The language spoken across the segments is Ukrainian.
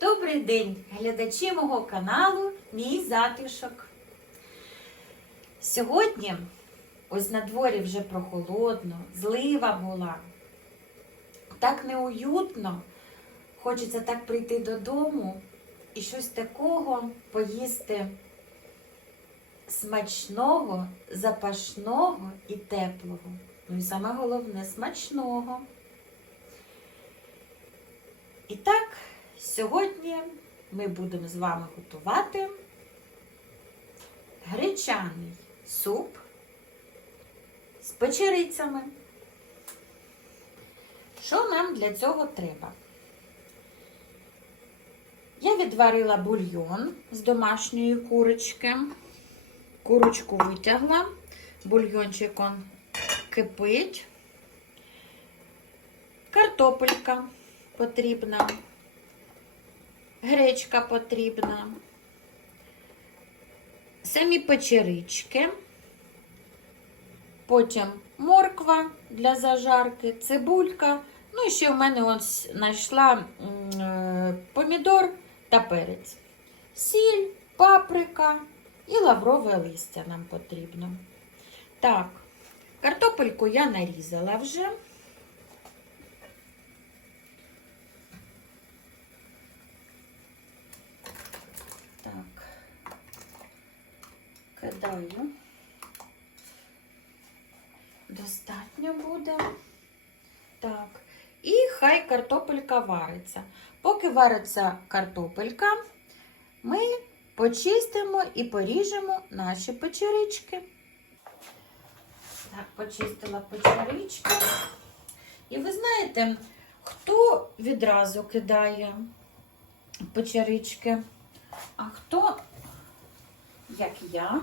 Добрий день, глядачі мого каналу Мій затишок. Сьогодні, ось на дворі вже прохолодно, злива була. Так неуютно. Хочеться так прийти додому і щось такого поїсти смачного, запашного і теплого. Ну і саме головне смачного. І так, сьогодні ми будемо з вами готувати гречаний суп з печерицями. Що нам для цього треба? Я відварила бульйон з домашньої курочки. Курочку витягла, бульйончик он кипить, картопелька потрібна, гречка потрібна, самі печерички, потім морква для зажарки, цибулька. Ну і ще в мене ось знайшла е, помідор та перець. Сіль, паприка і лаврове листя нам потрібно. Так, картопельку я нарізала вже. Кидаю. Достатньо буде. Так. І хай картопелька вариться. Поки вариться картопелька, ми почистимо і поріжемо наші печерички. Так, почистила печерички. І ви знаєте, хто відразу кидає печерички, а хто, як я,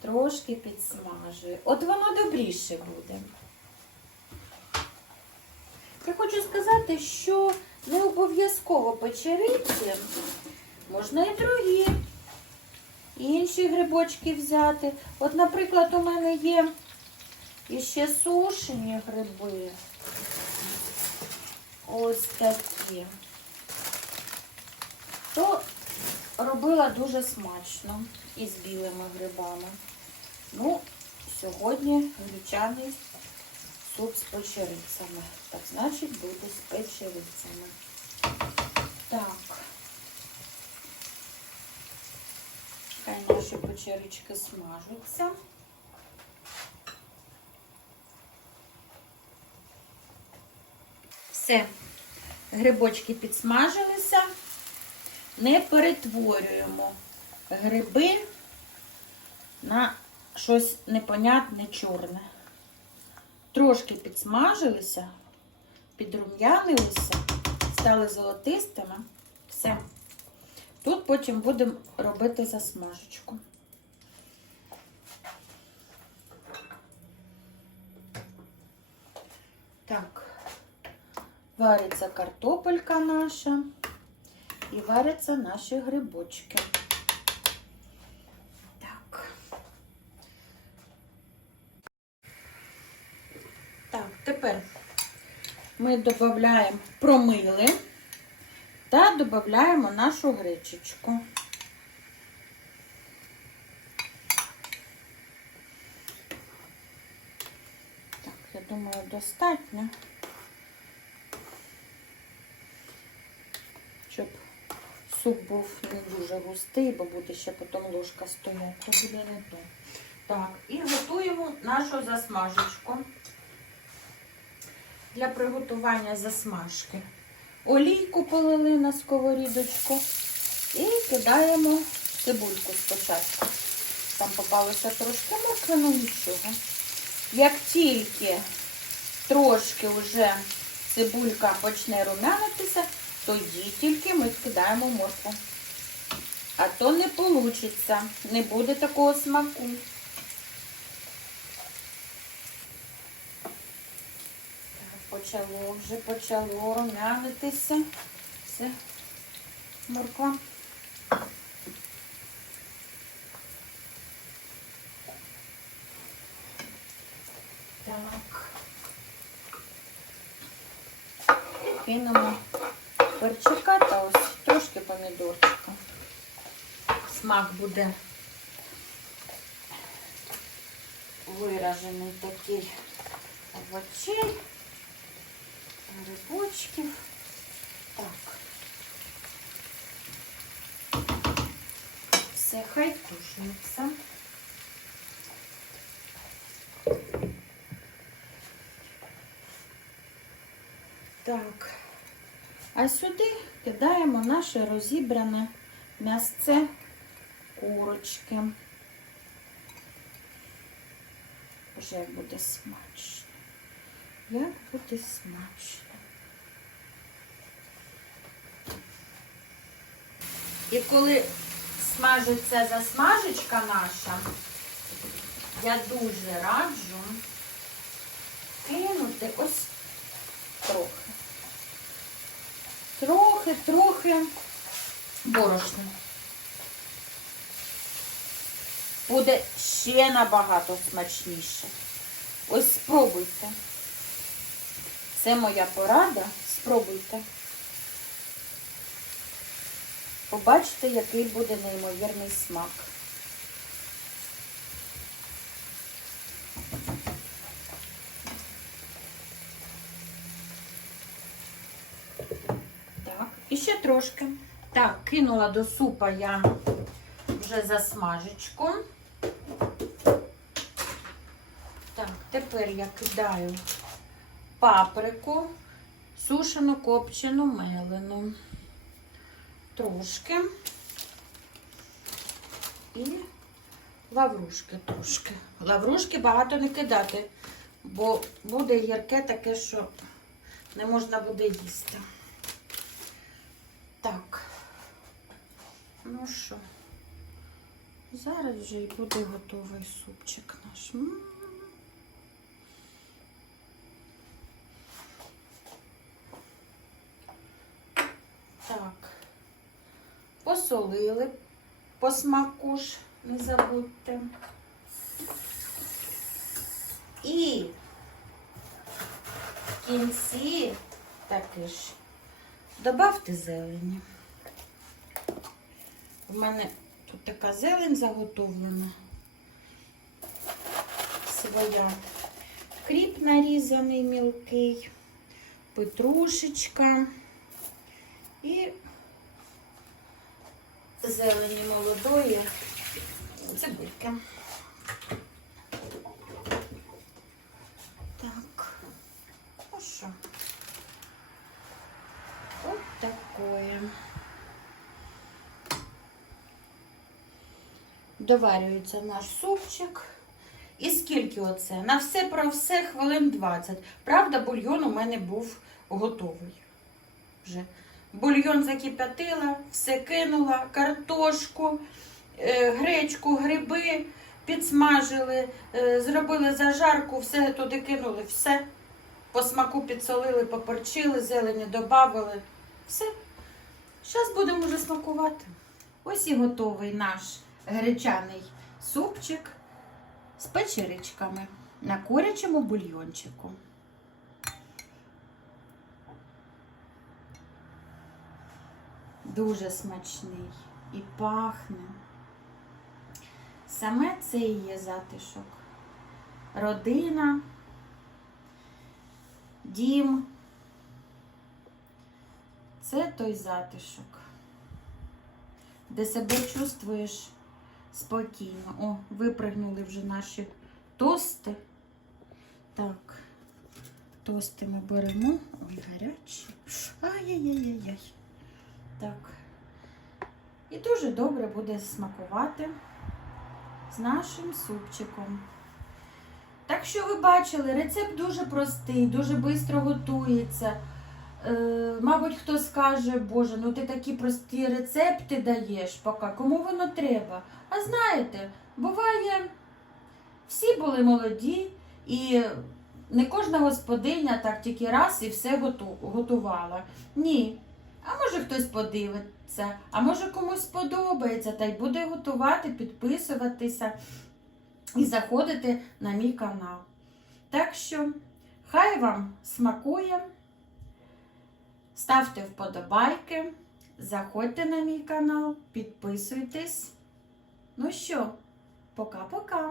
трошки підсмажує. От воно добріше буде. Я хочу сказати, що не обов'язково печериці, можна і другі, інші грибочки взяти. От, наприклад, у мене є іще сушені гриби. Ось такі. То робила дуже смачно із білими грибами. Ну, сьогодні гречаний суп з печерицями. Так, значить, буде з печерицями. Так. Хай наші печерички смажуться. Все, грибочки підсмажилися. Не перетворюємо гриби на щось непонятне чорне. Трошки підсмажилися, підрум'янилися, стали золотистими. Все. Тут потім будемо робити засмажечку. Так, вариться картопелька наша і варяться наші грибочки. Так. Так, тепер ми додаємо, промили та додаємо нашу гречечку. Так, я думаю, достатньо, щоб суп був не дуже густий, бо буде ще потім ложка стояти, то буде не то. Так, і готуємо нашу засмажечку для приготування засмажки. Олійку полили на сковорідочку і кидаємо цибульку спочатку. Там попалося трошки моркви, ну нічого. Як тільки трошки вже цибулька почне румянитися, тоді тільки ми кидаємо моркву. А то не вийде, не буде такого смаку. Почало вже почало румянитися. Все, морква. Так. Кинемо перчика та ось трохи помідорчика. Смак буде виражений такий овочей, грибочків. Так. Все, хай тушиться. Так. А сюди кидаємо наше розібране м'ясце курочки. Боже, як буде смачно. Як буде смачно. І коли смажиться засмажечка наша, я дуже раджу кинути ось трохи. Трохи, трохи борошна. Буде ще набагато смачніше. Ось спробуйте. Це моя порада. Спробуйте. Побачите, який буде неймовірний смак. Так, і ще трошки. Так, кинула до супа я вже засмажечку. Так, тепер я кидаю паприку, сушену копчену мелену. Трошки. І лаврушки трошки. Лаврушки багато не кидати, бо буде гірке таке, що не можна буде їсти. Так. Ну що, зараз вже і буде готовий супчик наш. М. Так. Посолили по смаку ж, не забудьте. І в кінці таки ж добавте зелені. У мене тут така зелень заготовлена. Своя. Кріп нарізаний мілкий, петрушечка і зелені молодої цибульки. Так, ну що, от такое. Доварюється наш супчик. І скільки оце? На все про все хвилин 20. Правда, бульйон у мене був готовий. Вже. Бульйон закип'ятила, все кинула, картошку, е, гречку, гриби підсмажили, е, зробили зажарку, все туди кинули, все. По смаку підсолили, поперчили, зелені додали. Все. Зараз будемо вже смакувати. Ось і готовий наш гречаний супчик з печеричками на курячому бульйончику. Дуже смачний і пахне. Саме це і є затишок. Родина, дім. Це той затишок, де себе чувствуєш спокійно. О, випригнули вже наші тости. Так, тости ми беремо. Ой, гарячі. Ай-яй-яй-яй. Так. І дуже добре буде смакувати з нашим супчиком. Так що ви бачили, рецепт дуже простий, дуже швидко готується. Е, мабуть, хто скаже, Боже, ну ти такі прості рецепти даєш поки, кому воно треба? А знаєте, буває, всі були молоді, і не кожна господиня так тільки раз і все готувала. Ні. А може хтось подивиться, а може комусь сподобається, та й буде готувати, підписуватися і заходити на мій канал. Так що, хай вам смакує, ставте вподобайки, Заходьте на мій канал, підписуйтесь. Ну що, пока-пока!